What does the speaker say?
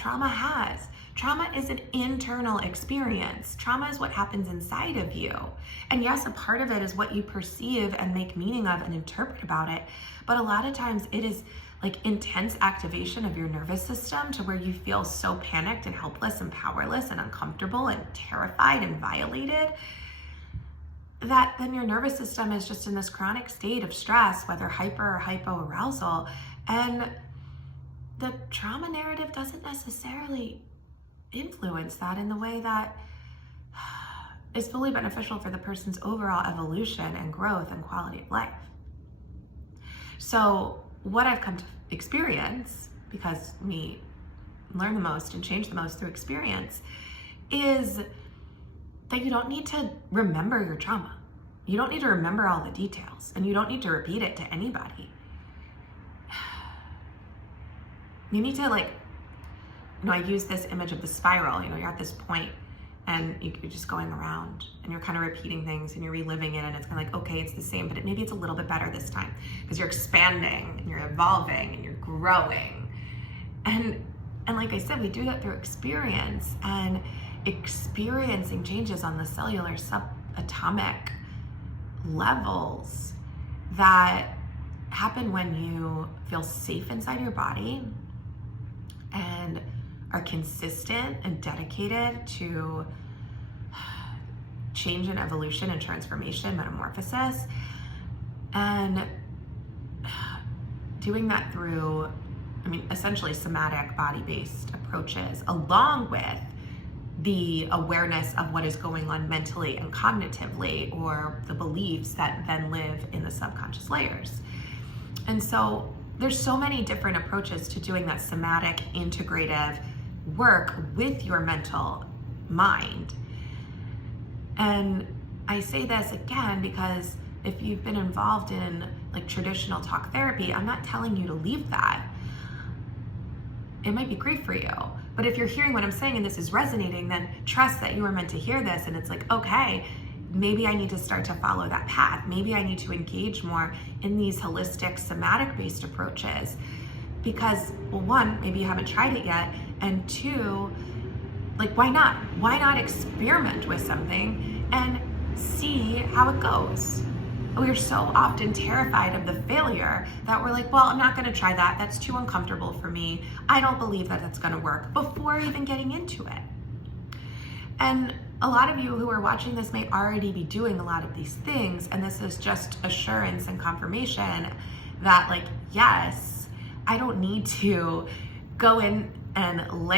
trauma has. Trauma is an internal experience. Trauma is what happens inside of you. And yes, a part of it is what you perceive and make meaning of and interpret about it. But a lot of times it is like intense activation of your nervous system to where you feel so panicked and helpless and powerless and uncomfortable and terrified and violated that then your nervous system is just in this chronic state of stress, whether hyper or hypoarousal. And the trauma narrative doesn't necessarily influence that in the way that is fully beneficial for the person's overall evolution and growth and quality of life. So what I've come to experience, because we learn the most and change the most through experience, is that you don't need to remember your trauma. You don't need to remember all the details, and you don't need to repeat it to anybody. You need to I use this image of the spiral. You're at this point and you're just going around and you're kind of repeating things and you're reliving it, and it's kind of like, okay, it's the same, but maybe it's a little bit better this time because you're expanding and you're evolving and you're growing. And like I said, we do that through experience, and experiencing changes on the cellular subatomic levels that happen when you feel safe inside your body and are consistent and dedicated to change and evolution and transformation, metamorphosis, and doing that through, essentially somatic body-based approaches, along with the awareness of what is going on mentally and cognitively, or the beliefs that then live in the subconscious layers. And so there's so many different approaches to doing that somatic integrative work with your mental mind. And I say this again because if you've been involved in traditional talk therapy, I'm not telling you to leave that. It might be great for you. But if you're hearing what I'm saying and this is resonating, then trust that you were meant to hear this. And it's like, okay, maybe I need to start to follow that path. Maybe I need to engage more in these holistic, somatic-based approaches. Because, well, one, maybe you haven't tried it yet. And two, why not? Why not experiment with something and see how it goes? We're so often terrified of the failure that we're like, well, I'm not gonna try that. That's too uncomfortable for me. I don't believe that that's gonna work, before even getting into it. And a lot of you who are watching this may already be doing a lot of these things, and this is just assurance and confirmation that yes, I don't need to go in and lay